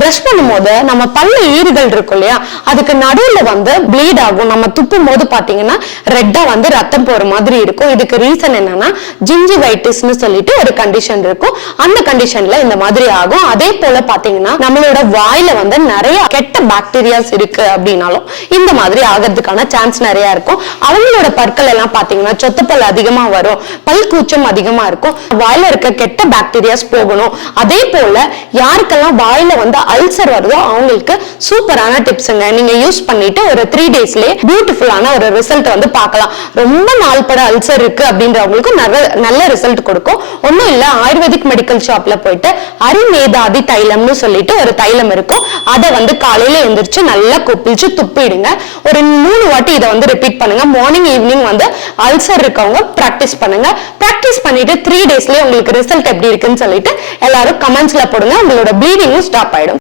Brush பண்ணும்போது நம்ம பல்ல ஈறுகள் இருக்கும் இல்லையா? அதுக்கு நடுவுல வந்து ப்ளீட் ஆகும். நம்ம துப்பும் போது பாத்தீங்கன்னா ரெட்டா வந்து ரத்தம் போற மாதிரி இருக்கும். இதுக்கு ரீசன் என்னன்னா ஜிஞ்சிவைட்டிஸ்னு சொல்லிட்டு ஒரு கண்டிஷன் இருக்கும். அந்த கண்டிஷன்ல இந்த மாதிரி ஆகும். அதே போல பாத்தீங்கன்னா நம்மளோட வாயில வந்து நிறைய கெட்ட பாக்டீரியாஸ் இருக்கு அப்படின்னாலும் இந்த மாதிரி ஆகிறதுக்கான சான்ஸ் நிறைய இருக்கும். அவங்களோட பற்கள் எல்லாம் பாத்தீங்கன்னா சொத்தப்பல் அதிகமா வரும். பல் கூச்சம் அதிகமா இருக்கும். வாயில இருக்க கெட்ட பாக்டீரியாஸ் போகணும். அதே போல யாருக்கெல்லாம் வாயில வந்து அல்சர் வருதோ அவங்களுக்கு சூப்பரான டிப்ஸுங்க நீங்க யூஸ் பண்ணிட்டு ஒரு த்ரீ டேஸ்லயே பியூட்டிஃபுல்லான ஒரு ரிசல்ட் வந்து பார்க்கலாம். ரொம்ப நாள் பட அல்சர் இருக்கு அப்படின்றவங்களுக்கு நல்ல நல்ல ரிசல்ட் கொடுக்கும். ஒன்றும் இல்லை ஆயுர்வேதிக் மெடிக்கல் ஷாப்ல போயிட்டு அரிமேதாதி தைலம்னு சொல்லிட்டு ஒரு தைலம் இருக்கும். அதை வந்து காலையில எந்திரிச்சு நல்லா கொப்பிச்சு துப்பிடுங்க. ஒரு மூணு வாட்டி இதை வந்து ரிப்பீட் பண்ணுங்க. மார்னிங் ஈவினிங் வந்து அல்சர் இருக்கவங்க ப்ராக்டிஸ் பண்ணுங்க. ப்ராக்டிஸ் பண்ணிட்டு த்ரீ டேஸ்லயே உங்களுக்கு ரிசல்ட் எப்படி இருக்குன்னு சொல்லிட்டு எல்லாரும் கமெண்ட்ஸ்ல போடுங்க. உங்களோட ப்ளீடிங்கும் ஸ்டாப் ஆயிடும்.